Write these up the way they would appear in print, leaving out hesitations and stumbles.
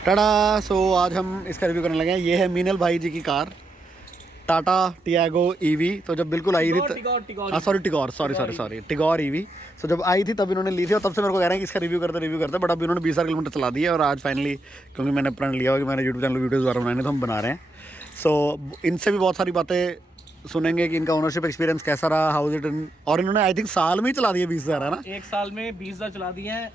टाटा। सो आज हम इसका रिव्यू करने लगे हैं। ये है मीनल भाई जी की कार टाटा टियागो ईवी। तो जब बिल्कुल आई थी टिगोर ईवी। सो जब आई थी तब इन्होंने ली थी और तब से मेरे को कह रहे हैं कि इसका रिव्यू करते बट अभी इन्होंने 20,000 किलोमीटर चला दिया और आज फाइनली क्योंकि मैंने प्रण लिया हुआ कि मैंने यूट्यूब चैनल वीडियोज़ दोबारा बनाने तो हम बना रहे हैं। सो इनसे भी बहुत सारी बातें सुनेंगे कि इनका ओनरशिप एक्सपीरियंस कैसा रहा, हाउ इट इन, और इन्होंने आई थिंक साल में ही चला दिया 20,000 है ना। एक साल में 20,000 चला दिए हैं।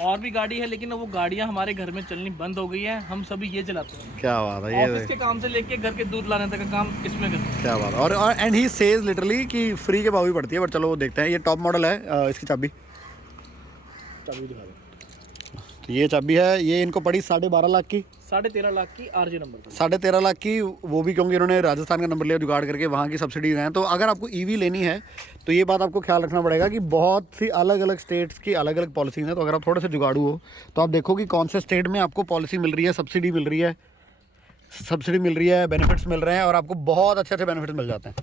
और भी गाड़ी है लेकिन वो गाड़ियां हमारे घर में चलनी बंद हो गई है। हम सभी ये चलाते हैं। क्या बात है, ये ऑफिस के काम से लेके घर के दूध लाने तक का काम इसमें करते हैं। क्या बात है। और एंड ही सेज लिटरली कि फ्री के भाव भी पड़ती है, बट चलो वो देखते हैं। ये टॉप मॉडल है। इसकी चाबी दिखा दो। तो ये चाबी है, ये इनको पड़ी 12.5 लाख की, 13.5 लाख की आरजे नंबर 13.5 लाख की। वो भी क्योंकि इन्होंने राजस्थान का नंबर लिया जुगाड़ करके, वहाँ की सब्सिडीज हैं। तो अगर आपको ईवी लेनी है तो ये बात आपको ख्याल रखना पड़ेगा कि बहुत सी अलग अलग स्टेट्स की अलग अलग पॉलिसीज हैं। तो अगर आप थोड़े से जुगाड़ू हो तो आप देखो कि कौन से स्टेट में आपको पॉलिसी मिल रही है, सब्सिडी मिल रही है, बेनिफिट्स मिल रहे हैं और आपको बहुत अच्छे बेनिफिट्स मिल जाते हैं।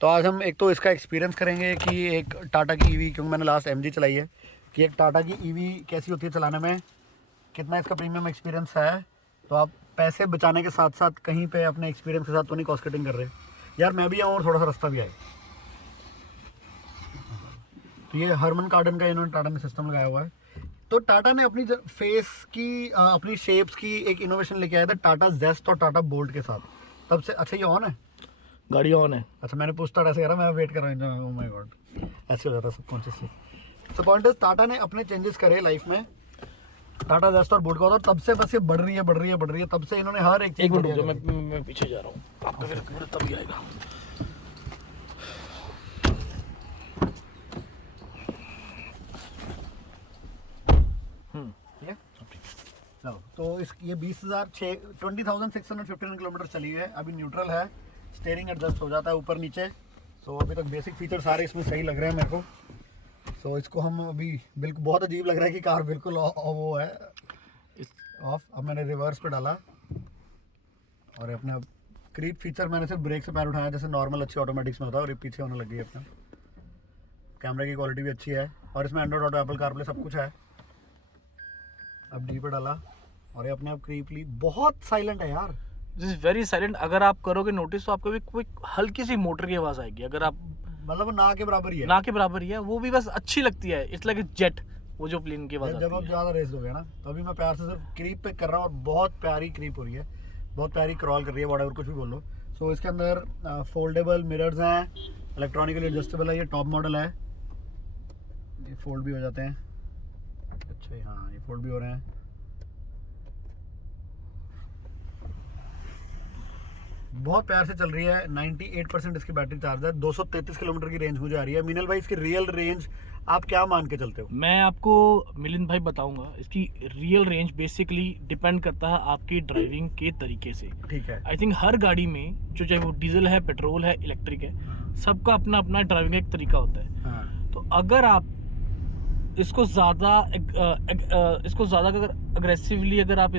तो आज हम एक तो इसका एक्सपीरियंस करेंगे कि एक टाटा की ईवी, क्योंकि मैंने लास्ट MG चलाई है, कि एक टाटा की ईवी कैसी होती है चलाने में, कितना इसका प्रीमियम एक्सपीरियंस है। तो आप पैसे बचाने के साथ साथ कहीं पे अपने एक्सपीरियंस के साथ तो नहीं कॉस्ट कटिंग कर रहे यार। मैं भी आऊँ और थोड़ा सा रास्ता भी आए। तो ये हरमन कार्डन का इन्होंने टाटा ने सिस्टम लगाया हुआ है। तो टाटा ने अपनी फेस की अपनी शेप्स की एक इनोवेशन लेके आया था टाटा जेस्ट और टाटा बोल्ट के साथ। तब से अच्छा ये ऑन है, गाड़ी ऑन है। अच्छा मैंने पूछता ऐसे करा, मैं वेट कर रहा हूँ। माय गॉड, ऐसे हो जाता है subconsciously. So point is Tata ने अपने चेंजेस करे लाइफ में, टाटा जेस्ट और बोल्ट का, और तब से बस ये बढ़ रही है। तब से इन्होंने हर एक चीज मैं पीछे जा रहा हूँ, आपका फिर तभी आएगा। तो इस ये 20,659 किलोमीटर चली है। अभी न्यूट्रल है, स्टीयरिंग एडजस्ट हो जाता है ऊपर नीचे। सो अभी तक बेसिक फीचर सारे इसमें सही लग रहे हैं मेरे को। सो इसको हम अभी बिल्कुल, बहुत अजीब लग रहा है कि कार बिल्कुल वो है ऑफ। अब मैंने रिवर्स पे डाला और अपने अब क्रीप फीचर मैंने सिर्फ ब्रेक से पैर उठाया जैसे नॉर्मल अच्छी ऑटोमेटिक्स में होता है, और ये पीछे होने लगी है अपना। कैमरे की क्वालिटी भी अच्छी है और इसमें एंड्रॉइड ऑटो, एप्पल कारप्ले सब कुछ है। अब डी पे डाला और ये अपने आप क्रीपली, बहुत साइलेंट है यार, दिस इज वेरी साइलेंट। अगर आप करोगे नोटिस तो आपको भी कोई हल्की सी मोटर की आवाज आएगी। अगर आप मतलब ना के बराबर ही है, ना के बराबर ही है, वो भी बस अच्छी लगती है। इट्स लाइक जेट, वो जो प्लेन की आवाज आती है। जब आप ज़्यादा रेस हो गया ना तो अभी मैं प्यार से सिर्फ क्रीप पे कर रहा हूँ और बहुत प्यारी क्रीप हो रही है, बहुत प्यारी क्रॉल कर रही है, व्हाटएवर कुछ भी बोल लो। सो इसके अंदर फोल्डेबल मिरर्स हैं, इलेक्ट्रॉनिकली एडजस्टेबल है। ये टॉप मॉडल है, ये फोल्ड भी हो जाते हैं। अच्छा हाँ, ये फोल्ड भी हो रहे हैं। बहुत प्यार से चल रही है। 98% इसकी बैटरी चार्ज है। 233 किलोमीटर की रेंज मुझे आ रही है। मीनल भाई इसकी रियल रेंज आप क्या मान के चलते हो? मैं आपको मिलिंद भाई बताऊंगा। इसकी रियल रेंज बेसिकली डिपेंड करता है आपकी ड्राइविंग के तरीके से। ठीक है। आई थिंक हर गाड़ी में जो चाहे वो डीजल है, पेट्रोल है, इलेक्ट्रिक है, सबका अपना अपना ड्राइविंग का एक तरीका होता है। हाँ। तो अगर आप इसको ज़्यादा अगर अग्रेसिवली अगर आप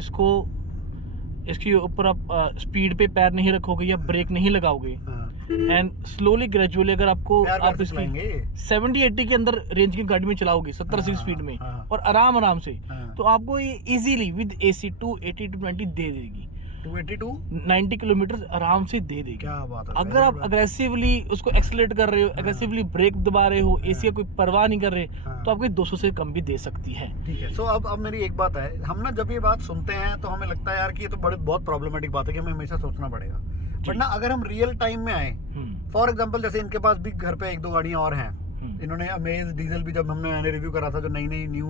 इसके ऊपर आप स्पीड पे पैर नहीं रखोगे या ब्रेक नहीं लगाओगे, एंड स्लोली ग्रेजुअली अगर आप इसकी 70-80 के अंदर रेंज की गाड़ी में चलाओगे 70-80 स्पीड में और आराम से, तो आपको ये इजीली विद AC 280-290 दे देगी। 90 किलोमीटर आराम से दे देगी। क्या बात है। अगर आप अग्रेसिवली उसको एक्सीलरेट कर रहे हो, अग्रेसिवली ब्रेक दबा रहे हो, AC का कोई परवाह नहीं कर रहे, तो आपको 200 से कम भी दे सकती है। ठीक है। सो अब मेरी एक बात है, हम ना जब ये बात सुनते हैं तो हमें लगता है यार कि ये तो बहुत प्रॉब्लमेटिक बात है कि हमें हमेशा सोचना पड़ेगा। बट ना अगर हम रियल टाइम में आए, फॉर एग्जाम्पल जैसे इनके पास भी घर पे 1-2 गाड़ियां और हैं। इन्होंने अमेज डीजल भी, जब मैंने रिव्यू करा था, जो नई न्यू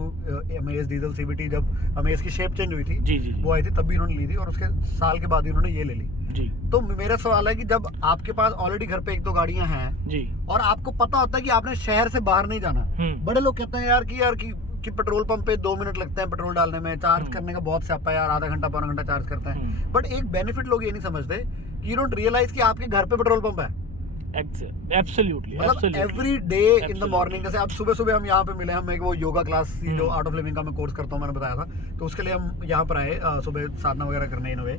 अमेज डीजल CVT, जब अमेज की शेप चेंज हुई थी, जी। वो आई थी तब भी इन्होंने ली थी, और उसके साल के बाद ही इन्होंने ये ले ली जी। तो मेरा सवाल है कि जब आपके पास ऑलरेडी घर पे 1-2 गाड़ियां हैं जी, और आपको पता होता है कि आपने शहर से बाहर नहीं जाना, बड़े लोग कहते हैं यार कि पेट्रोल पंप पे 2 मिनट लगते हैं पेट्रोल डालने में, चार्ज करने का बहुत स्यापा है यार, आधा घंटा पौना घंटा चार्ज करते हैं। बट एक बेनिफिट लोग ये नहीं समझते कि यू डोंट रियलाइज कि आपके घर पे पेट्रोल पंप है। एब्सोल्युटली, मतलब every day in the morning. जैसे आप सुबह हम यहाँ पे मिले, हम एक वो योगा क्लास जो आर्ट ऑफ लिविंग का मैं कोर्स करता हूँ, मैंने बताया था, तो उसके लिए हम यहाँ पर आए सुबह साधना वगैरह करने इन वे।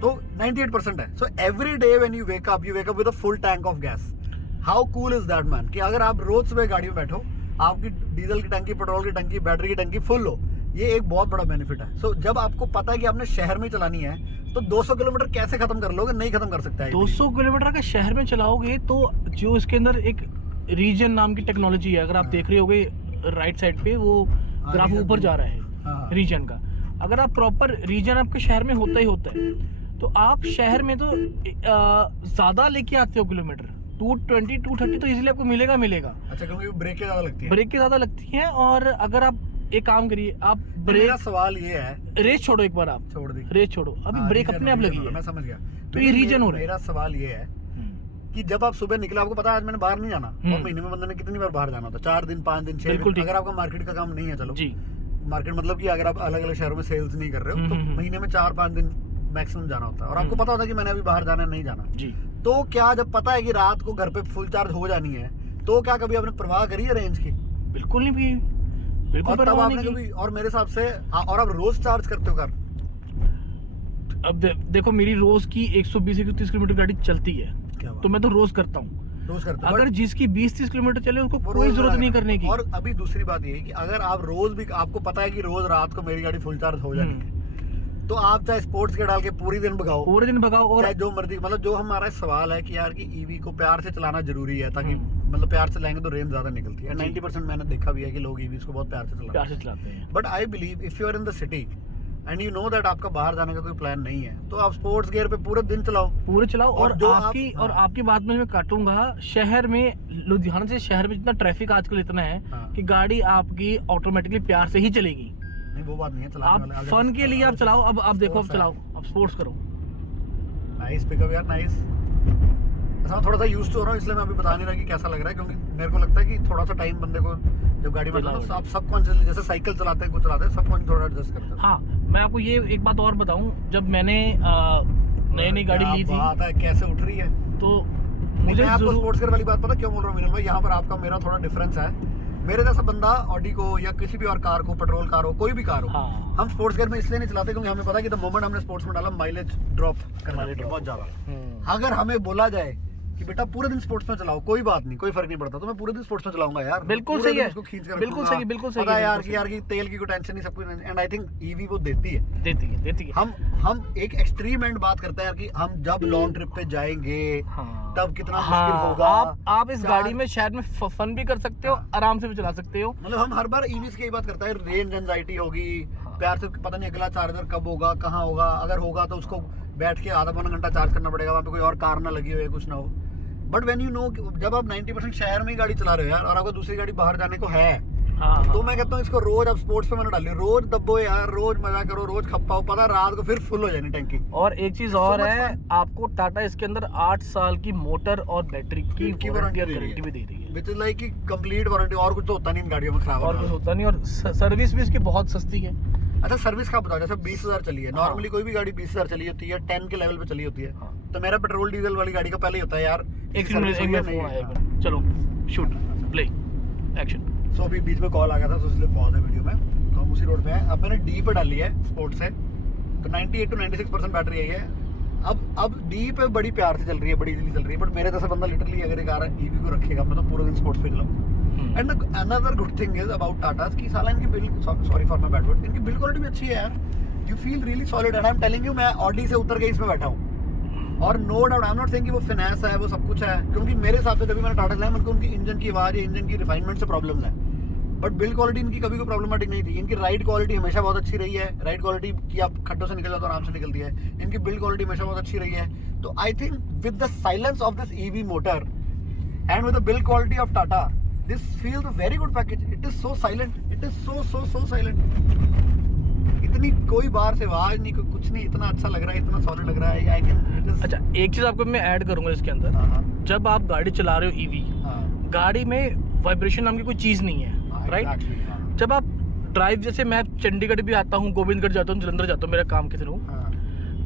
तो 98% है। So every day when you wake up with a full tank of gas. How cool is that man, कि अगर आप रोज सुबह गाड़ी में बैठो, आपकी डीजल की टंकी, पेट्रोल की टंकी, बैटरी की टंकी फुल हो, ये एक बहुत बड़ा बेनिफिट है। सो जब आपको पता है कि आपने शहर में चलानी है तो 200 किलोमीटर कैसे खत्म कर लोगे? नहीं खत्म कर सकता है। 200 किलोमीटर अगर शहर में चलाओगे तो जो इसके अंदर एक रीजन नाम की टेक्नोलॉजी है, अगर आप देख रहे होगे राइट साइड पे वो ग्राफ region ऊपर जा रहा है हाँ। रीजन का। अगर आप प्रॉपर रीजन आपके शहर में होता ही होता है तो आप शहर में तो ज्यादा लेके आते हो किलोमीटर, 220 230 तो इजीली आपको मिलेगा। अच्छा, क्योंकि ब्रेकें ज्यादा लगती है। ब्रेक ज्यादा लगती हैं। और अगर आप एक काम करिए, आप मेरा सवाल ये है, रेस छोड़ो, एक बार आप छोड़ दी रेस छोड़ो, अभी हाँ, ब्रेक region अपने हो, आप region लगी हो, है। मैं समझ गया। तो ये रीजन हो रहा है। मेरा सवाल ये है कि जब आप सुबह निकले, आपको पता है आज मैंने बाहर नहीं जाना, और महीने में बंदे ने कितनी बार बाहर जाना होता है? 4 दिन 5 दिन 6 बिल्कुल दिन। ठीक। अगर आपका मार्केट का काम नहीं है, चलो जी मार्केट मतलब कि अगर आप अलग अलग शहरों में सेल्स नहीं कर रहे हो तो महीने में 4-5 दिन मैक्सिमम जाना होता है, और आपको पता होता है कि मैंने अभी बाहर जाना है, नहीं जाना। जी। तो क्या जब पता है कि रात को घर पे फुल चार्ज हो जानी है, तो क्या कभी आपने परवाह करी है रेंज की? बिल्कुल नहीं भी, बिल्कुल और तब परवाह आपने नहीं की। कभी, और मेरे हिसाब से और आप रोज चार्ज करते हो कार? अब देखो, मेरी रोज की 120-130 किलोमीटर गाड़ी चलती है, क्या तो मैं तो रोज करता हूँ। रोज करते हो? अगर जिसकी 20-30 किलोमीटर चले उसको वो कोई रोज जरूरत बना नहीं करते करने हो। की। और अभी दूसरी बात ये है कि अगर आप रोज भी, आपको पता है कि रोज रात को मेरी गाड़ी फुल चार्ज हो जानी है, तो आप चाहे स्पोर्ट्स के डाल के पूरी दिन भगाओ, पूरे दिन भगाओ। और चाहे जो मर्जी, मतलब जो हमारा सवाल है कि यार कि ईवी को प्यार से चलाना जरूरी है, ताकि मतलब प्यार से चलाएंगे तो रेंज ज्यादा निकलती है। 90% मैंने देखा भी है कि लोग ईवीज को बहुत प्यार से प्यार चलाते से चलाते हैं। हैं। But I believe if you are in the city and you know that आपका बाहर जाने का कोई प्लान नहीं है, तो आप स्पोर्ट्स गियर पे पूरे दिन चलाओ। पूरे चलाओ। और और जो आपकी आप- और आपकी बात में मैं काटूंगा, शहर में, लुधियाना से शहर में जितना ट्रैफिक आजकल इतना है हाँ। कि गाड़ी आपकी ऑटोमेटिकली प्यार से ही चलेगी। नहीं, वो बात नहीं है, चलाने आप वाले अगर- फन के लिए आप चलाओ। अब आप देखो, अब sports है। चलाओ, अब स्पोर्ट्स करो। नाइस पिकअप यार, नाइस। अच्छा, मैं थोड़ा सा यूज टू हो रहा हूँ, इसलिए मैं अभी बता नहीं रहा कि कैसा लग रहा है, क्योंकि मेरे को लगता है कि थोड़ा सा टाइम बंदे को जब गाड़ी में दिलाओ। आप सबकॉन्शियसली, जैसे साइकिल चलाते हैं, कुछ चलाते हैं, सबकॉन्शियस थोड़ा एडजस्ट करते हैं। हाँ, मैं आपको ये एक बात और बताऊं, जब मैंने नई गाड़ी ली थी, बात है, कैसे उठ रही है। तो मुझे आपको जरूर- स्पोर्ट्स कार वाली बात पता क्यों बोल रहा हूँ विनल भाई? यहाँ पर आपका मेरा थोड़ा डिफरेंस है। मेरे जैसा बंदा ऑडी को या किसी भी और कार को, पेट्रोल कार हो, कोई भी कार हो, हाँ। हम स्पोर्ट्स कार में इसलिए नहीं चलाते क्योंकि हमें पता है कि द मोमेंट हमने स्पोर्ट्स में डाला, माइलेज ड्रॉप करना है बहुत ज्यादा। अगर हमें बोला जाए कि बेटा पूरे दिन स्पोर्ट्स में चलाओ, कोई बात नहीं, कोई फर्क नहीं पड़ता, तो मैं पूरे दिन स्पोर्ट्स में चलाऊंगा यार। बिल्कुल पूरे सही दिन है। उसको खींच के बिल्कुल रखूंगा। सही, बिल्कुल सही पता है है, यार बिल्कुल कि यार की तेल की कोई टेंशन नहीं, सब कुछ। एंड आई थिंक ईवी वो देती है। देती है। हम एक एक्सट्रीम एंड बात करते हैं यार कि हम जब लॉन्ग ट्रिप पे जाएंगे हाँ। तब कितना हाँ, मुश्किल होगा। आप इस गाड़ी में शहर में फन भी कर सकते हो, आराम से भी चला सकते हो। मतलब हम हर बार ईवीज की बात करते हैं, रेंज एंजाइटी होगी, प्यार से पता नहीं अगला चार्जर कब होगा, कहाँ होगा, अगर होगा तो उसको बैठ के आधा पौना घंटा चार्ज करना पड़ेगा, वहाँ पे कोई और कार ना लगी हो या कुछ ना हो। बट व्हेन यू नो, जब आप 90% शहर में ही गाड़ी चला रहे हो यार, और आपको दूसरी गाड़ी बाहर जाने को है, हाँ, तो मैं कहता हूँ इसको रोज आप स्पोर्ट्स पे मैंने डाली, रोज दब्बो यार, रोज मजा करो, रोज खप्पाओ, पता है रात को फिर फुल हो जानी टैंकी। और एक चीज और So much है, fun. आपको टाटा इसके अंदर 8 साल की मोटर और बैटरी की वारंटी और गारंटी भी दे रही है, विच इज लाइक कि कंप्लीट वारंटी, और कुछ तो होता नहीं इन गाड़ियों में खराब और होना। कुछ होता नहीं। और सर्विस भी इसकी बहुत सस्ती है। अच्छा, सर्विस का बताओ, जैसे 20,000 चली है, हाँ। नॉर्मली कोई भी गाड़ी 20,000 चली होती है, 10 के लेवल पे चली होती है, हाँ। तो मेरा पेट्रोल डीजल वाली गाड़ी का पहले ही होता है यार, एक सर्विस हुई है, फोन नहीं आया, है। चलो शूट प्ले एक्शन। सो अभी बीच में कॉल आ गया था, तो इसलिए पॉज है वीडियो में, तो हम उसी रोड पे हैं। अब मैंने डी पे डाली है स्पोर्ट से, तो 98 to 96% बैटरी यही है। अब डी पे बड़ी प्यार से चल रही है, बड़ी इजीली चल रही है, बट मेरे जैसा बंदा लिटरली अगर एक कार ईवी को रखेगा, मैं तो पूरे दिन स्पोर्ट्स पे चलाऊंगा। And another good thing is about Tatas की साला इनकी build, sorry for my bad word, इनकी बिल्ड क्वालिटी भी अच्छी है यार। You feel really solid, and I am telling you, मैं ऑडी से उतर के इसमें बैठा हूँ, और no doubt I am not saying कि वो फिनेस है, वो सब कुछ है, क्योंकि मेरे हिसाब से जब भी मैंने टाटा चलाया, मेरे को उनकी इंजन की आवाज या इंजन की रिफाइनमेंट से प्रॉब्लम्स है, बट बिल्ड क्वालिटी इनकी कभी कोई प्रॉब्लमेटिक नहीं थी। इनकी राइड क्वालिटी हमेशा बहुत अच्छी रही है, राइड क्वालिटी की आप खड्डों से निकल जाओ तो आराम से निकलती है। इनकी बिल्ड क्वालिटी हमेशा बहुत अच्छी रही है। तो I think with the silence of this EV motor and with the build quality of Tata, this feels a very good package. It is so silent, it is so silent, इतनी कोई बाहर से आवाज नहीं, कोई कुछ नहीं, इतना अच्छा लग रहा है, इतना सॉलिड लग रहा है। I can, it is. अच्छा, एक चीज आपको मैं ऐड करूंगा इसके अंदर, हाँ जब आप गाड़ी चला रहे हो ईवी, गाड़ी में वाइब्रेशन नाम की कोई चीज नहीं है, राइट? जब आप ड्राइव, जैसे मैं चंडीगढ़ भी आता हूँ, गोविंदगढ़ जाता हूँ, जलंधर जाता हूँ मेरा काम के थ्रू,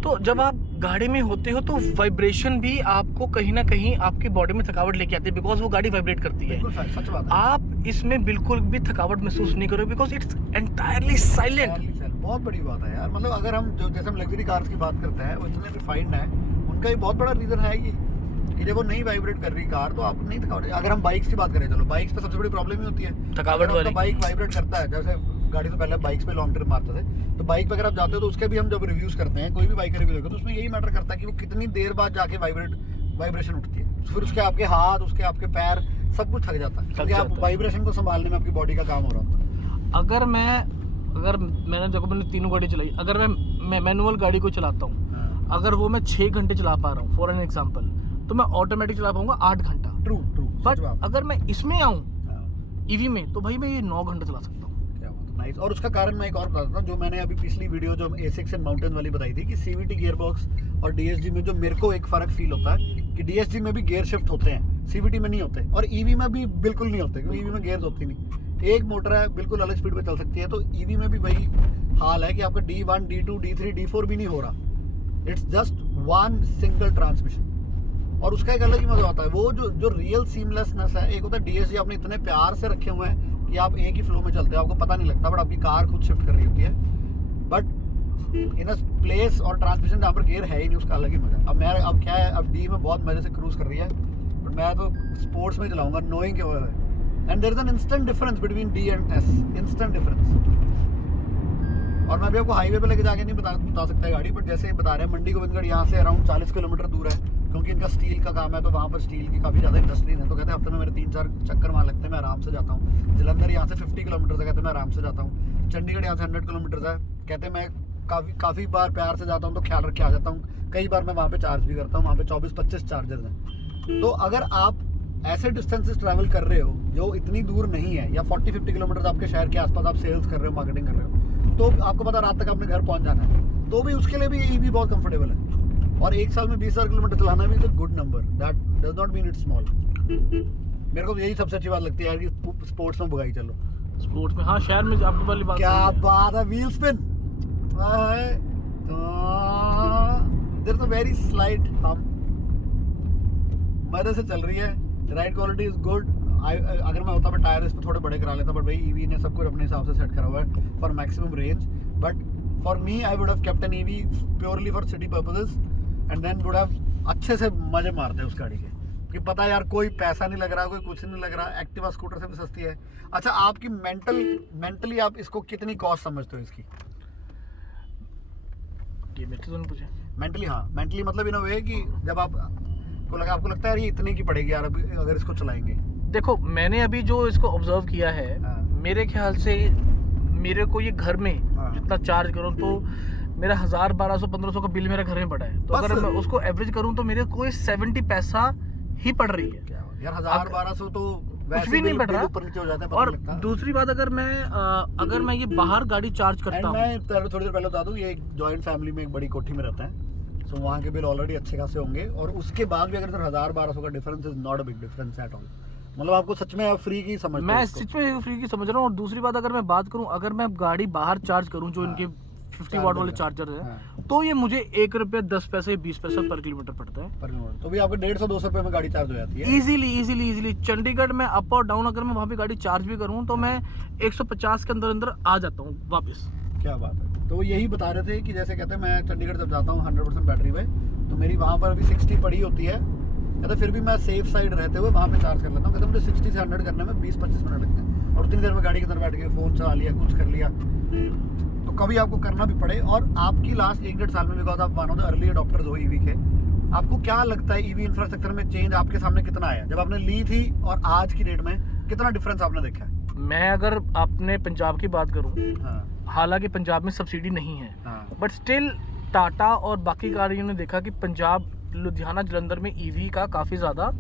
तो जब आप गाड़ी में होते हो तो वाइब्रेशन भी आपको कहीं ना कहीं आपकी बॉडी में थकावट लेके आती है, बिकॉज वो गाड़ी वाइब्रेट करती है। सच बात है। आप इसमें बिल्कुल भी थकावट महसूस नहीं करोगे, बिकॉज इट्स एंटायरली साइलेंट। बहुत बड़ी बात है यार। मतलब अगर हम जो, जैसे हम लग्जरी कार्स की बात करते हैं, वो इतने रिफाइंड है, उनका ये बहुत बड़ा रीजन है कि जब वो नहीं वाइब्रेट कर रही कार, तो आप नहीं थकावट। अगर हम बाइक्स की बात करें, चलो बाइक्स पे सबसे बड़ी प्रॉब्लम ही होती है, थकावट वाली। बाइक वाइब्रेट करता है, जैसे गाड़ी तो पहले बाइक्स पे लॉन्ग ट्रिप मारते थे, तो बाइक पे अगर आप जाते हो तो उसके भी हम जब रिव्यूज़ करते हैं, कोई भी बाइक का रिव्यू देखो तो उसमें यही मैटर करता है कि वो कितनी देर बाद जाके वाइब्रेशन उठती है, फिर उसके आपके हाथ, उसके आपके पैर सब कुछ थक जाता है, क्योंकि आप जाता है। वाइब्रेशन को संभालने में आपकी बॉडी का काम हो रहा होता है। अगर मैंने देखो मैंने तीनों गाड़ी चलाई, अगर मैं मैनुअल गाड़ी को चलाता हूँ, अगर वो मैं 6 घंटे चला पा रहा हूँ फॉर एन एग्जांपल, तो मैं ऑटोमेटिक चला पाऊंगा 8 घंटा। ट्रू बट अगर मैं इसमें आऊँ ईवी में, तो भाई मैं ये 9 घंटे चला सकता हूँ। नाइस। और उसका कारण मैं एक और बताता हूँ, जो मैंने अभी पिछली वीडियो जो A6 एंड माउंटेन वाली बताई थी कि CVT गियर बॉक्स और DSG में जो मेरे को एक फ़र्क फील होता है कि DSG में भी गियर शिफ्ट होते हैं, CVT में नहीं होते, और EV में भी बिल्कुल नहीं होते, क्योंकि EV में गियर्स होती नहीं, एक मोटर है बिल्कुल अलग स्पीड पे चल सकती है। तो EV में भी वही हाल है कि आपका D1 D2 D3 D4 भी नहीं हो रहा, it's just one single transmission, और उसका एक अलग ही मजा आता है। वो जो रियल सीमलेसनेस है, एक होता है DSG आपने इतने प्यार से रखे हुए हैं कि आप एक ही फ्लो में चलते हो, आपको पता नहीं लगता, बट आपकी कार खुद शिफ्ट कर रही होती है, बट इन अ प्लेस और ट्रांसमिशन जहाँ पर गियर है ही नहीं, उसका अलग ही मजा। अब क्या है, अब D में बहुत मजे से क्रूज कर रही है, बट मैं तो स्पोर्ट्स में चलाऊंगा नोइंग क्या है, and there is an instant difference between D and S, instant difference. और मैं भी आपको हाईवे पे लेके जाके नहीं बता सकता है गाड़ी, बट जैसे बता रहे हैं मंडी गोविंदगढ़ यहाँ से अराउंड 40 किलोमीटर दूर है, क्योंकि इनका स्टील का काम है, तो वहाँ पर स्टील की काफ़ी ज़्यादा इंडस्ट्री है, तो कहते हैं हफ्ते में मेरे 3-4 चक्कर वहाँ लगते हैं, मैं आराम से जाता हूँ। जलंधर यहाँ से 50 किलोमीटर है, कहते हैं मैं आराम से जाता हूँ। चंडीगढ़ यहाँ से 100 किलोमीटर है, कहते हैं मैं काफ़ी बार प्यार से जाता हूँ, तो ख्याल रख के आ जाता हूँ। कई बार मैं वहाँ पर चार्ज भी करता हूँ, वहाँ पर 24-25 चार्जर हैं। तो अगर आप ऐसे डिस्टेंसेस ट्रैवल कर रहे हो जो इतनी दूर नहीं है, या 40-50 किलोमीटर आपके शहर के आसपास आप सेल्स कर रहे हो, मार्केटिंग कर रहे हो, तो आपको पता रात तक अपने घर पहुंच जाना है, तो भी उसके लिए भी EV बहुत कंफर्टेबल है। और एक साल में 20,000 किलोमीटर चलाना भी is a good number, that does not mean it's small. मेरे को तो यही सबसे अच्छी बात लगती है यार, कि स्पोर्ट्स में भगाई चलो, स्पोर्ट्स में। हाँ, शहर में आपकी वाली बात क्या सही है। बात है, wheel spin, there is a very slight hum, मजे से चल रही है, राइड क्वालिटी इज गुड। अगर मैं होता मैं टायर इस पर थोड़े बड़े करा लेता, बट भाई EV ने सब कुछ अपने हिसाब से सेट करा हुआ है for maximum range, but for me I would have kept an EV purely for city purposes, and then would have अच्छे से मजे मारते हैं उस गाड़ी के, कि पता है यार कोई पैसा नहीं लग रहा, कोई कुछ नहीं लग रहा, एक्टिवा स्कूटर से भी सस्ती है। अच्छा, आपकी मेंटली आप इसको कितनी कॉस्ट समझते हो इसकी? ये मेरे से तो नहीं पूछे। मेंटली, हाँ मेंटली मतलब इन अ वे कि जब आपको लगता है यार ये इतने की पड़ेगी यार अभी अगर इसको चलाएंगे। देखो, मैंने अभी जो इसको ऑब्जर्व किया है, हाँ। मेरे ख्याल से मेरे को ये घर में हाँ। जितना चार्ज करूँ तो मेरा 1000, 1200, 1500 का बिल मेरे घर में पड़ा है, तो बस। अगर मैं उसको एवरेज करूँ तो मेरे को 70 पैसा ही पड़ रही है। क्या यार 1000-1200 तो वैसे भी नहीं पड़ रहा। ऊपर नीचे हो जाते हैं, पता और नहीं लगता। दूसरी बात, अगर मैं ये बाहर गाड़ी चार्ज करता एंड हूँ, मैं थोड़ी देर पहले बता दूं, ये एक जॉइंट फैमिली में एक बड़ी कोठी में रहता है, सो वहाँ के बिल ऑलरेडी अच्छे खासे होंगे, और उसके बाद भी अगर 1000-1200 का difference is not a big difference at all. मतलब आपको सच में फ्री की समझ, मैं सच में फ्री की समझ रहा हूँ। और दूसरी बात, अगर मैं बात करूँ, अगर मैं गाड़ी बाहर चार्ज करूँ जो इनके 50 वाट वाले चार्जर है, तो ये मुझे 1 रुपया 10 पैसे 20 पैसा पर किलोमीटर पड़ता है। तो भी आपको 150-200 रुपये में गाड़ी चार्ज हो जाती है इजीली। चंडीगढ़ में अप और डाउन अगर मैं वहाँ पे गाड़ी चार्ज भी करूँ तो मैं 150 के अंदर आ जाता हूँ वापस। क्या बात है। तो यही बता रहे थे कि जैसे कहते हैं मैं चंडीगढ़ जब जाता हूँ 100% बैटरी पे, तो मेरी वहाँ पर अभी 60 पड़ी होती है, कहते फिर भी मैं सेफ साइड रहते हुए वहाँ पे चार्ज कर लेता हूँ। कहते मुझे 60 से 100 करने में 20-25 मिनट लगते हैं, और उतनी देर में गाड़ी के अंदर बैठ के फ़ोन चला लिया, कुछ कर लिया। तो कभी आपको करना भी पड़े, और आपकी लास्ट 1-1.5 साल में, बिकॉज आप one of the early adopters हो EV के, आपको क्या लगता है EV इंफ्रास्ट्रक्चर में चेंज आपके सामने कितना आया? जब आपने ली थी और आज की डेट में कितना डिफरेंस आपने देखा है? मैं अगर अपने पंजाब की बात करूँ, हाँ, हालांकि पंजाब में सब्सिडी नहीं है, हाँ, बट स्टिल टाटा और बाकी गाड़ियों ने देखा कि पंजाब, लुधियाना, जलंधर में EV का काफ़ी ज़्यादा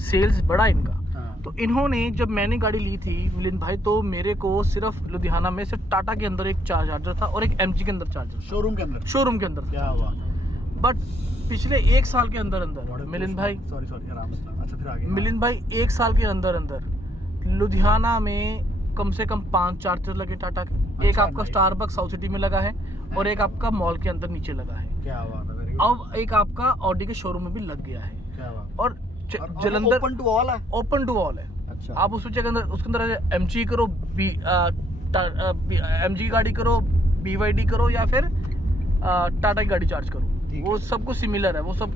सेल्स बढ़ा इनका। हाँ। तो इन्होंने, जब मैंने गाड़ी ली थी मिलिंद भाई, तो मेरे को सिर्फ लुधियाना में सिर्फ टाटा के अंदर एक चार्जर था और एक MG के अंदर चार्जर, शोरूम के अंदर। शोरूम के अंदर। क्या बात है। बट पिछले 1 साल के अंदर मिलिंद भाई, सॉरी आराम से। अच्छा, फिर आगे। मिलिंद भाई, 1 साल के अंदर लुधियाना में कम से कम 5 चार्जर लगे टाटा के। एक आपका स्टारबक्स साउथ सिटी में लगा है, और एक आपका मॉल के अंदर नीचे लगा है। क्या बात है, वेरी गुड। अब एक आपका ऑडी के शोरूम में भी लग गया है। क्या बात। और जलंधर ओपन टू ऑल है। ओपन टू ऑल है। अच्छा। आप उसके अंदर MG करो, MG गाड़ी करो, BYD करो, या फिर टाटा की गाड़ी चार्ज करो, वो सब कुछ सिमिलर है, वो सब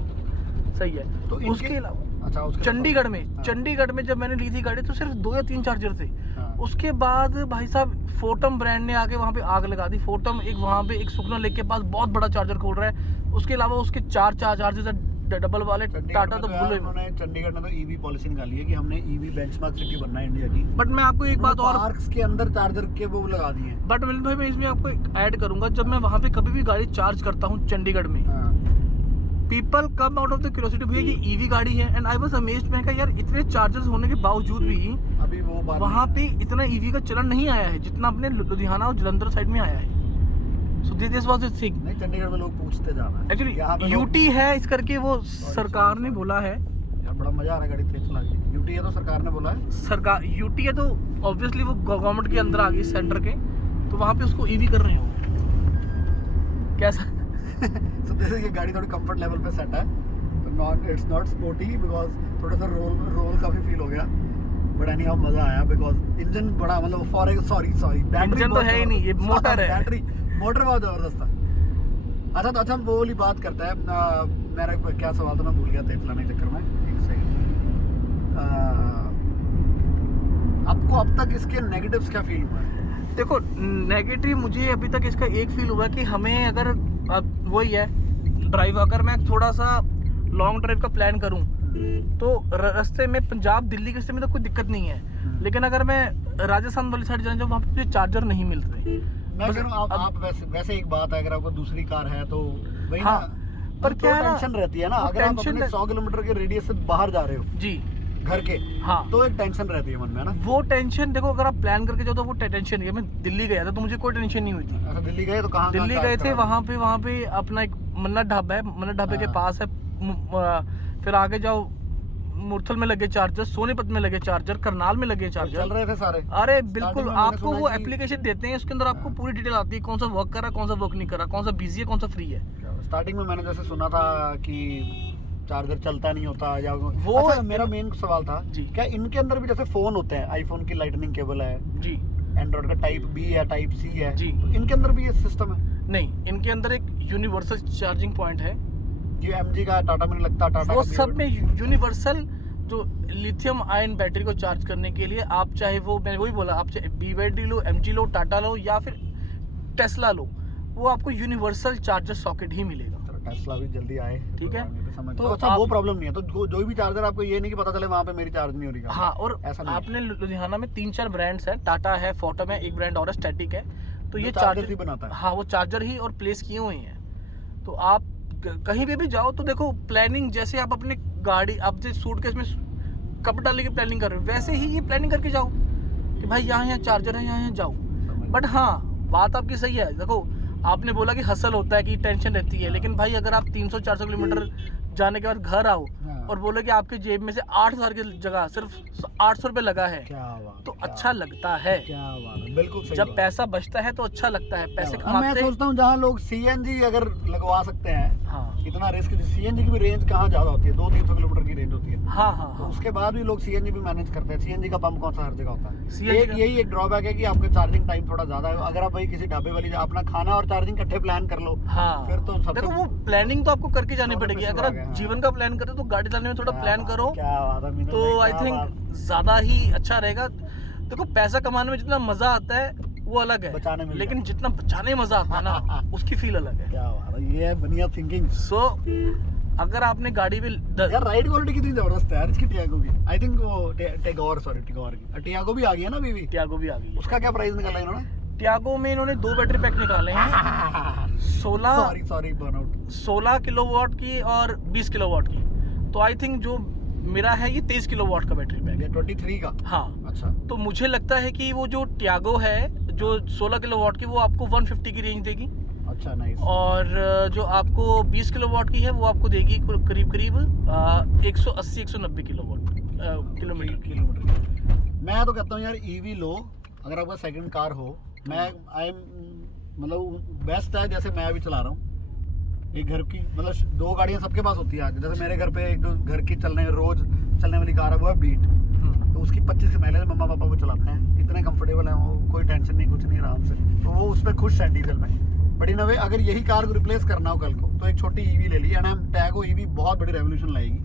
सही है। तो उसके अलावा अच्छा उसके चंडीगढ़ में। हाँ। चंडीगढ़ में जब मैंने ली थी गाड़ी तो सिर्फ 2 या 3 चार्जर थे। हाँ। उसके बाद भाई साहब फोटम ब्रांड ने आके वहाँ पे आग लगा दी। फोटम एक वहाँ पे एक सुखना लेक के पास बहुत बड़ा चार्जर खोल रहा है। उसके अलावा उसके 4 चार्जर डबल वाले टाटा तो भूलो ही मत। उन्होंने चंडीगढ़ में तो ईवी पॉलिसी निकाली है कि हमने ईवी बेंचमार्क सिटी बनना है इंडिया की। बट मैं आपको एक बात और, पार्क्स के अंदर चार्जर के वो लगा दिए हैं। बट मिलिंद भाई मैं इसमें आपको ऐड करूंगा, जब मैं वहाँ पे कभी भी गाड़ी चार्ज करता हूँ चंडीगढ़ में, हाँ। People come out of the curiosity भैया ये ईवी गाड़ी है, एंड आई वाज अमेज्ड। मैं कहा यार इतने चार्जर्स होने के बावजूद भी अभी वो बात वहाँ पे इतना ईवी का चलन नहीं आया है जितना अपने लुधियाना और जलंधर साइड में आया है। So this was the thing. नहीं, चंडीगढ़ में लोग पूछते जाना है। एक्चुअली यहाँ पे यूटी है इस करके वो सरकार ने बोला है। यार बड़ा मजा आ रहा है गाड़ी तेज चला के। यूटी है तो सरकार ने बोला है। सरकार यूटी है तो ऑब्वियसली वो गवर्नमेंट के अंदर आ गई, सेंटर के, तो वहाँ पे उसको ईवी कर रहे हो कैसा। So this is ये गाड़ी थोड़ी कंफर्ट लेवल पे सेट है, तो इट्स नॉट स्पोर्टी बिकॉज थोड़ा सा रोल काफी फील हो गया, बट एनी हाउ मजा आया बिकॉज इंजन बड़ा मतलब सॉरी इंजन तो है ही नहीं, ये मोटर है। बैटरी मोटर बहुत जबरदस्त था। अच्छा तो अच्छा वो वाली बात करते हैं। मेरा क्या सवाल था मैं भूल गया तेज चलाने के चक्कर में। एक सेकंड। आपको अब तक इसके नेगेटिव्स क्या फील हुआ है? देखो नेगेटिव मुझे अभी तक इसका एक फील हुआ कि हमें अगर अब वही है ड्राइव, अगर मैं थोड़ा सा लॉन्ग ड्राइव का प्लान करूं तो रास्ते में पंजाब दिल्ली के रास्ते में तो कोई दिक्कत नहीं है, लेकिन अगर मैं राजस्थान वाली साइड जाना चाहूँ वहाँ पे मुझे चार्जर नहीं मिल रहे। मैं कह रहा हूँ आप वैसे एक बात है, अगर आपको दूसरी कार है तो वही हाँ, ना, पर क्या है ना, टेंशन रहती है ना। अगर आप अपने 100 किलोमीटर के रेडियस से बाहर जा रहे हो जी घर के, हाँ, तो एक टेंशन रहती है मन में ना। वो टेंशन देखो अगर आप प्लान करके जाओ तो वो टेंशन नहीं है। मैं दिल्ली गया था तो मुझे कोई टेंशन नहीं हुई थी। अच्छा दिल्ली गए तो कहाँ दिल्ली गए थे, वहाँ पे अपना एक मन्नत ढाबा है, मन्नत ढाबे के हाँ। पास है। फिर आगे जाओ मुरथल में लगे चार्जर, सोनीपत में लगे चार्जर, करनाल में लगे चल चार्जर। रहे थे सारे। अरे बिल्कुल, में मैंने आपको सुना वो कि- एप्लीकेशन देते हैं, उसके अंदर आपको पूरी डिटेल आती है, कौन सा वर्क कर रहा है, कौन सा वर्क नहीं कर रहा, कौन सा बिजी है, कौन सा फ्री है। स्टार्टिंग में मैंने जैसे सुना था कि चार्जर चलता नहीं होता या वो अच्छा मेरा मेन सवाल था जी। क्या इनके अंदर भी जैसे फोन होते हैं, आईफोन की लाइटनिंग केबल है, जी एंड्रॉइड का टाइप बी है, टाइप सी है, जी। तो इनके अंदर भी ये सिस्टम है नहीं, इनके अंदर एक यूनिवर्सल चार्जिंग पॉइंट है। कि एमजी का टाटा में नहीं लगता, टाटा वो का सब में यूनिवर्सल जो लिथियम आयन बैटरी को चार्ज करने के लिए, आप चाहे वो, मैंने वही बोला, आप चाहे BYD लो, MG लो, टाटा लो या फिर टेस्ला लो, वो आपको यूनिवर्सल चार्जर सॉकेट ही मिलेगा। टेस्ला भी जल्दी आए, ठीक है। तो तो अच्छा वो आप- प्रॉब्लम नहीं है, तो जो भी चार्जर आपको ये नहीं कि पता चले वहाँ पे मेरी चार्ज नहीं हो रही है। हाँ, और ऐसा नहीं है। आपने लुधियाना में 3-4 ब्रांड्स हैं, टाटा है, फोटम है, एक ब्रांड और है स्टैटिक है, तो ये चार्जर चार्जर ही बनाता है। हाँ, वो चार्जर ही और प्लेस किए हुए हैं। तो आप कहीं पे भी जाओ तो देखो प्लानिंग, जैसे आप अपने गाड़ी, आप जो सूटकेस में कपड़े डालने की प्लानिंग कर रहे हो, वैसे ही ये प्लानिंग करके जाओ कि भाई यहाँ चार्जर है, यहाँ जाओ। बट हाँ, बात आपकी सही है। देखो आपने बोला कि हसल होता है, कि टेंशन रहती है, लेकिन भाई अगर आप 300-400 किलोमीटर जाने के बाद घर आओ हाँ। और बोलो कि आपके जेब में से 8,000 की जगह सिर्फ 800 रुपये लगा है, क्या बात तो क्या अच्छा लगता है। क्या बात है, बिल्कुल सही जब बात। पैसा बचता है तो अच्छा लगता है। पैसे अब मैं कमाते सोचता हूँ जहाँ लोग सीएनजी अगर लगवा सकते हैं, हाँ इतना रिस्क, सीएनजी की भी रेंज कहाँ ज्यादा होती है, 200-300 किलोमीटर की रेंज होती है। हाँ हाँ तो हाँ। उसके बाद भी लोग सीएनजी भी मैनेज करते हैं। सीएनजी का पंप कौन सा हर जगह होता है। CNG एक का- यही एक ड्रॉबैक है कि आपका चार्जिंग टाइम थोड़ा ज्यादा है। अगर आप भाई किसी ढाबे वाली अपना खाना और चार्जिंग इकट्ठे प्लान कर लो, हाँ, फिर तो सबसे देखो वो प्लानिंग तो आपको करके जानी 100 पड़ेगी। रुपये अगर से आप आगे, हाँ। जीवन का प्लान करते हो तो गाड़ी चलाने में थोड़ा क्या प्लान बात है, करो, क्या बात है मीनू तो भाई, आई क्या थिंक बात। ज्यादा ही अच्छा रहेगा। देखो पैसा कमाने में जितना मजा आता है वो अलग है, बचाने में भी लेकिन जितना बचाने में मजा आता है ना उसकी फील अलग है। क्या बात है, ये है बढ़िया थिंकिंग। सो अगर आपने गाड़ी में यार राइड क्वालिटी कितनी जबरदस्त है यार इसकी, टियागो की। आई थिंक वो टिगोर की टियागो भी आ गई है ना अभी भी। टियागो भी आ गई है। उसका क्या प्राइस निकाला इन्होंने? टियागो में इन्होंने 2 बैटरी पैक निकाले हैं, सॉरी बर्नआउट। 16 किलोवाट की और 20 किलोवाट की। तो आई थिंक जो मेरा है ये 23 किलोवाट का बैटरी पैक ये है। 23 का। हाँ, अच्छा तो मुझे लगता है कि वो जो टियागो है जो 16 किलोवाट की, वो आपको 150 की रेंज देगी, अच्छा नाइस। और जो आपको 20 किलोवाट की है वो आपको देगी करीब 180-190 किलोमीटर। मैं तो कहता हूँ यार ईवी लो, अगर आपका सेकंड कार हो। मैं आई एम मतलब बेस्ट है, जैसे मैं अभी चला रहा हूँ। एक घर की मतलब 2 गाड़ियाँ सबके पास होती है आज। जैसे मेरे घर पे एक जो घर की रोज चलने वाली कार है वो है बीट, तो उसकी 25 माइलेज मम्मा पापा को चलाते हैं, इतने कंफर्टेबल है वो, कोई टेंशन नहीं, कुछ नहीं, आराम से। तो वो उस पर खुश है डीजल में। बट इन वे अगर यही कार को रिप्लेस करना हो कल को, तो एक छोटी ईवी ले ली, एंड टियागो ईवी बहुत बड़ी रेवोल्यूशन लाएगी।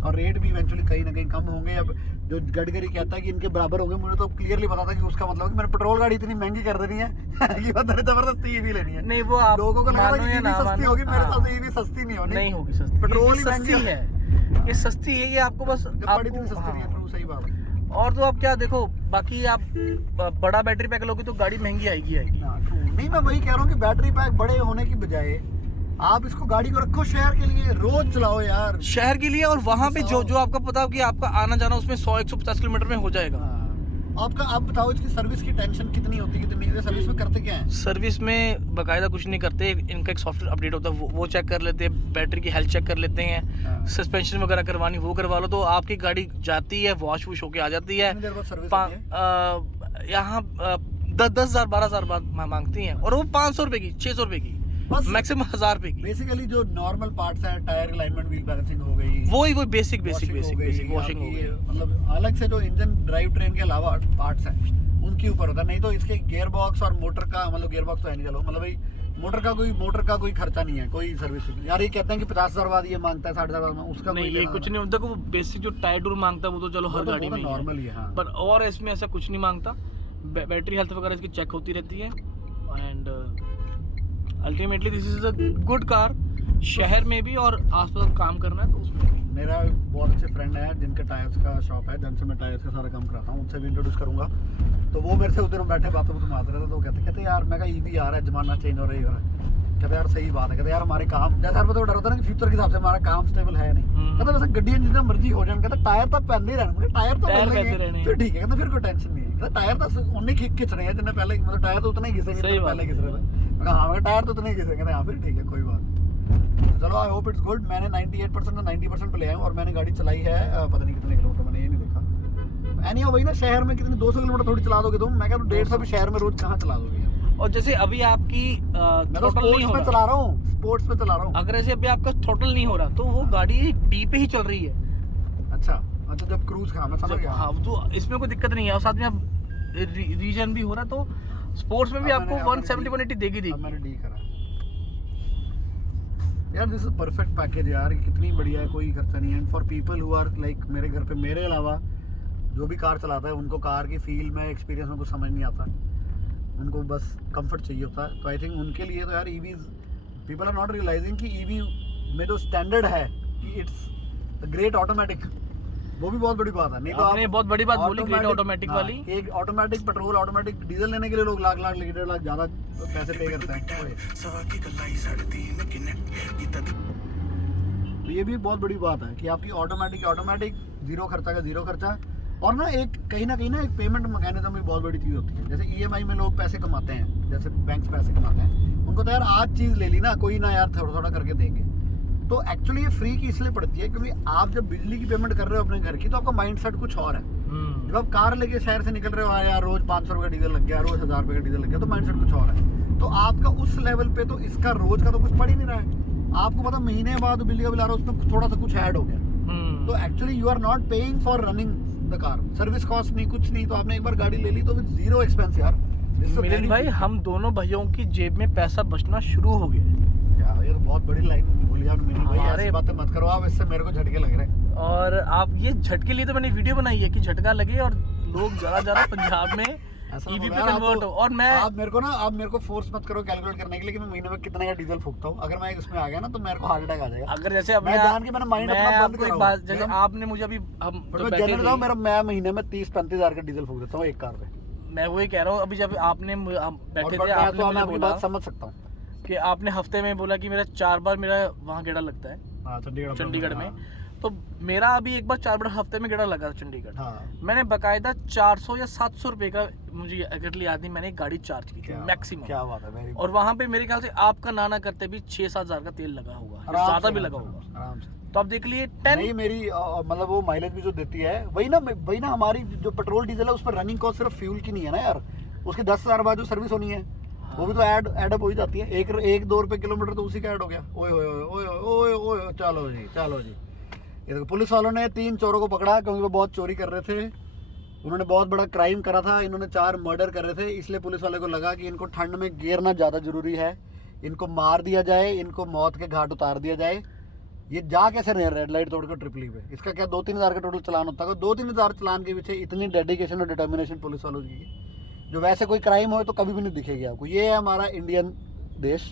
और रेट भी इवेंचुअली कहीं ना कहीं कम होंगे। अब जो गडकरी कहता है कि इनके बराबर होंगे, मुझे तो क्लियरली पता था कि उसका मतलब है कि मैंने पेट्रोल गाड़ी इतनी महंगी कर देनी है कि मैंने जबरदस्ती ईवी लेनी है। नहीं, वो आप लोगों को लगा था मानो कि या ईवी ना सस्ती मानो, होगी, मेरे हाँ। साथ ईवी सस्ती नहीं होनी। नहीं होगी सस्ती, पेट्रोल ही सस्ती महंगी है, ये सस्ती है, ये आपको बस बड़ी इतनी सस्ती नहीं है। हाँ। ट्रू, सही बात है। और तो आप क्या देखो, बाकी आप बड़ा बैटरी पैक लोगे तो गाड़ी महंगी आएगी। हाँ, ट्रू। नहीं, मैं वही कह रहा हूँ कि बैटरी पैक बड़े होने की बजाय आप इसको गाड़ी को रखो शहर के लिए, रोज चलाओ यार। शहर के लिए, और वहाँ पे जो आपका पता हो कि आपका आना जाना उसमें 100-150 किलोमीटर में हो जाएगा। हाँ। आपका आप बताओ इसकी सर्विस की टेंशन कितनी होती है, कितनी है? सर्विस में करते क्या है? सर्विस में बकायदा कुछ नहीं करते, इनका एक सॉफ्टवेयर अपडेट होता है, वो चेक कर लेते हैं, बैटरी की हेल्थ चेक कर लेते हैं, हाँ। सस्पेंशन वगैरह करवानी वो करवा लो, तो आपकी गाड़ी जाती है, वॉश वूश होके आ जाती है। कितनी देर बाद सर्विस होती है? यहाँ 10,000 12,000 बाद मांगती हैं, और वो 500 रुपए की, 600 रुपए की, बस मैक्सिमम 1000 रुपए की। बेसिकली जो नॉर्मल पार्ट्स हैं, टायर अलाइनमेंट, व्हील बैलेंसिंग हो गई, वो बेसिक वॉशिंग हो वॉशिंग गई, हो गई। मतलब अलग से जो इंजन ड्राइव ट्रेन के अलावा पार्ट्स हैं उनके ऊपर होता है। नहीं तो इसके गियर बॉक्स और मोटर का, मतलब गियर बॉक्स तो है नहीं, चलो मतलब भाई मोटर का कोई खर्चा नहीं है, कोई सर्विस। यार ये कहते हैं कि 50,000 बाद ये मांगता है, 60,000 बाद, उसका नहीं, ये कुछ नहीं, देखो बेसिक जो टायर टूर मांगता है वो तो चलो हर गाड़ी में नॉर्मल ही है। हाँ। पर और इसमें ऐसा कुछ नहीं मांगता। बैटरी हेल्थ वगैरह इसकी चेक होती रहती है, and ultimately this is a good car. शहर में भी और आसपास काम करना है तो उसमें भी। मेरा बहुत अच्छे फ्रेंड है जिनके टायर्स का शॉप है, जन से मैं टायर्स का सारा काम कराता हूँ, उनसे भी इंट्रोड्यूस करूँगा। तो वो मेरे से उधर बैठे बातों में आते रहते, तो वो कहते यार, मैं कहा ईवी आ रहा है, जमाना चेंज हो रही है। कहते यार सही बात है, कहते यार हमारे काम, जैसे हर बात डर होता है ना कि फ्यूचर के हिसाब से हमारा काम स्टेबल है नहीं। कहते वैसे गड्डियाँ जितना मर्जी हो जाए, कहते टायर तो पहनते ही रहने, टायर तो पहनते फिर ठीक है, कहते फिर कोई टेंशन नहीं है। कहते टायर तो उन्हीं खींच रहे हैं जिन्हें पहले, मतलब टायर तो उतना ही घिसेंगे जितने पहले घिस रहे थे। मैं कहा हाँ, टायर तो उतने ही घिसेंगे। कहते हाँ फिर ठीक है, कोई बात। चलो, आई होप इट्स गुड। मैंने 98% से 90% पे ले आया हूँ, और मैंने गाड़ी चलाई है पता नहीं कितने किलोमीटर, मैंने ये नहीं देखा। एनी वही ना, शहर में कितने 200 किलोमीटर थोड़ी चला दोगे तुम। मैं कहता हूँ 150 भी शहर में रोज कहाँ चला दोगे। और जैसे अभी आपकी मैं तो स्पोर्ट्स में चला रहा हूँ, स्पोर्ट्स में चला रहा हूँ। अगर ऐसे अभी आपका थ्रोटल नहीं हो रहा तो वो गाड़ी डी पे ही चल रही है। अच्छा, जब क्रूज का, मैं समझ गया। हाँ, तो इसमें कोई दिक्कत नहीं है, और साथ में अब रीजन भी हो रहा है, तो स्पोर्ट्स में भी आपको 170-180 देगी। मैंने डी करा यार। दिस इज परफेक्ट पैकेज यार, कितनी बढ़िया है, कोई खर्चा नहीं है। For people who are like मेरे घर पे, मेरे अलावा जो भी कार चलाता है, उनको कार की फील में, एक्सपीरियंस में कुछ समझ नहीं आता, उनको बस कंफर्ट चाहिए होता है। तो आई थिंक उनके लिए तो यार EV, people are not realising कि ईवी में जो स्टैंडर्ड है कि इट्स ग्रेट ऑटोमेटिक, वो भी बहुत बड़ी बात है। नहीं तो आपने बहुत बड़ी बात बोली, ग्रेट ऑटोमेटिक वाली। एक ऑटोमेटिक पेट्रोल, ऑटोमेटिक डीजल लेने के लिए लोग लाख लाख, 1.5 लाख ज्यादा पैसे पे करते हैं। तो ये भी बहुत बड़ी बात है कि आपकी ऑटोमेटिक, जीरो खर्चा का जीरो खर्चा। और ना एक कहीं ना एक पेमेंट मैकेनिज्म भी बहुत बड़ी चीज़ होती है। जैसे ईएमआई में लोग पैसे कमाते हैं, जैसे बैंक्स पैसे कमाते हैं, उनको तो यार आज चीज़ ले ली ना, कोई ना यार थोड़ा थोड़ा करके देंगे। तो एक्चुअली ये फ्री की इसलिए पड़ती है क्योंकि आप जब बिजली की पेमेंट कर रहे हो अपने घर की, तो आपका माइंडसेट कुछ और है। जब आप कार लेके शहर से निकल रहे हो, यार रोज 500 रुपये का डीजल लग गया, रोज 1000 रुपये का डीजल लग गया, तो माइंडसेट कुछ और है। तो आपका उस लेवल पे तो इसका रोज का तो कुछ पड़ ही नहीं रहा है। आपको पता महीने बाद बिजली का बिल आ रहा है, उसमें थोड़ा सा कुछ ऐड हो गया। तो actually you are not paying for running the car, service cost नहीं, कुछ नहीं। तो आपने एक बार गाड़ी ले ली तो विद जीरो एक्सपेंस यार। मिलिंद भाई, हम दोनों भाइयों की जेब में पैसा बचना शुरू हो गया। ये तो बहुत बड़ी लाइन भूल गया मिलिंद भाई, ऐसी बातें मत करो आप, इससे मेरे को झटके लग रहे हैं। और आप ये झटके लिए तो मैंने वीडियो बनाई है कि झटका लगे और लोग ज्यादा पंजाब में ईवी पे कन्वर्ट हो। और मैं, आप मेरे को फोर्स मत करो कैलकुलेट करने के लिए कि मैं महीने में कितने का डीजल फूकता हूँ। अगर मैं इसमें आ गया ना तो मेरे को हार्ट अटैक आ जाएगा। अगर जैसे अब मैं जान के मैंने माइंड अपना बंद एक बात, जैसे आपने मुझे अभी हम मैं महीने में 30-35 हज़ार का डीजल फूक देता हूँ एक कार पे। मैं वही कह रहा हूँ, अभी जब आपने बैठे थे, आपने मुझे आपकी बात समझ सकता हूँ कि आपने हफ्ते में बोला कि मेरा 4 बार मेरा वहाँ गेड़ा लगता है चंडीगढ़ में। तो मेरा अभी एक बार 4 बार हफ्ते में गेड़ा लगा चंडीगढ़। मैंने बकायदा 400 या 700 रुपए का, मुझे एग्जैक्टली याद नहीं, मैंने एक गाड़ी चार्ज की थी मैक्सिमम। क्या बात है। और वहाँ पे मेरे ख्याल से आपका नाना करते भी 6-7 हज़ार का तेल लगा होगा, ज्यादा भी लगा होगा आराम से। तो आप देख लिए 10 नहीं, मेरी मतलब वो माइलेज भी जो देती है वही ना हमारी जो पेट्रोल डीजल है उस पर रनिंग कॉस्ट सिर्फ फ्यूल की नहीं है ना यार, उसके 10,000 बाद जो सर्विस होनी है वो भी तो ऐड अप हो ही जाती है। 1-2 रुपए किलोमीटर तो उसी का ऐड हो गया। ओए चलो जी। ये देखो, पुलिस वालों ने 3 चोरों को पकड़ा क्योंकि वो बहुत चोरी कर रहे थे। उन्होंने बहुत बड़ा क्राइम करा था, इन्होंने 4 मर्डर कर रहे थे। इसलिए पुलिस वाले को लगा कि इनको ठंड में घेरना ज़्यादा ज़रूरी है, इनको मार दिया जाए, इनको मौत के घाट उतार दिया जाए। ये जा कैसे रहे रेड लाइट तोड़ कर ट्रिपली पे? इसका क्या 2-3 हज़ार का टोटल चलान होता है? 2-3 हज़ार चलान के पीछे इतनी डेडिकेशन और डिटर्मिनेशन पुलिस वालों की है। जो वैसे कोई क्राइम हो तो कभी भी नहीं दिखेगी आपको। ये है हमारा इंडियन देश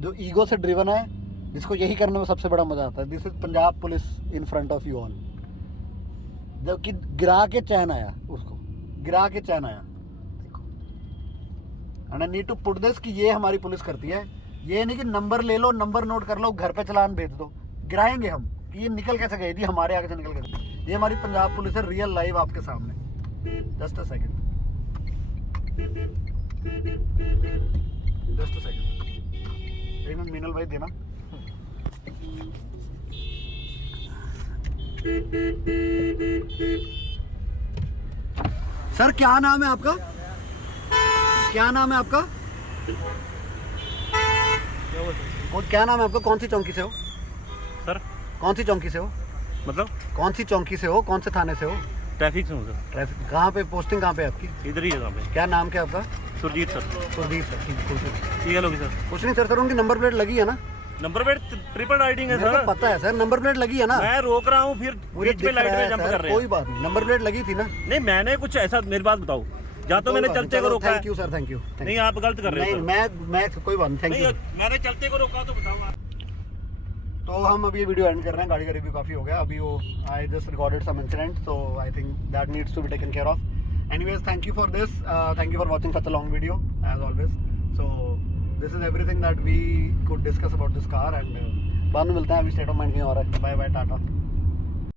जो ईगो से ड्रिवन है, जिसको यही करने में सबसे बड़ा मजा आता है। This is Punjab police in front of you all. जबकि गिरा के चैन आया, उसको गिरा के चैन आया, देखो। And I need to put this कि ये हमारी पुलिस करती है। ये नहीं कि नंबर ले लो, नंबर नोट कर लो, घर पे चलान भेज दो। गिराएंगे हम कि ये निकल कैसे गई थी, हमारे आगे से निकल गई। ये हमारी पंजाब पुलिस है, रियल लाइव आपके सामने। Just a second, just a second, एक मिनट मीनल भाई देना। सर क्या नाम है आपका? क्या नाम है आपका? क्या नाम है आपका? कौन सी चौकी से हो सर? कौन सी चौकी से हो? मतलब कौन सी चौकी से हो? कौन से थाने से हो? ट्रैफिक से हूँ सर। ट्रैफिक कहाँ पे? पोस्टिंग कहाँ पे है आपकी? इधर ही है यहाँ पे। क्या नाम क्या आपका? सुरजीत सर। सुरदीप सर, ठीक है। ठीक है लोगी सर। कुछ नहीं सर, उनकी नंबर प्लेट लगी है ना? नंबर प्लेट ट्रिपल राइडिंग है मेरे सर। को पता है सर, नंबर प्लेट लगी है ना? मैं रोक रहा हूँ, फिर मुझे बीच में दिख लाइट रहा में है जंप सर, कर रहे हैं। कोई बात नहीं, नंबर प्लेट लगी थी ना? नहीं मैंने कुछ ऐसा, मेरी बात बताओ, या तो मैंने चलते को रोका है। Thank you sir, thank you. नहीं आप गलत कर रहे नहीं, हो मैं कोई बात नहीं, थैंक यू। नहीं मैंने चलते को रोका तो बताओ आप। तो हम अभी ये वीडियो एंड कर रहे हैं। गाड़ी का रिव्यू काफ़ी हो गया अभी। वो I just recorded some incident, so I think that needs to be taken care of. Anyways, thank you for this, thank you for watching such a long video as always. So this is everything that we could discuss about this car, and बाद में मिलते हैं। अभी state of mind कहीं और है। Bye bye, Tata.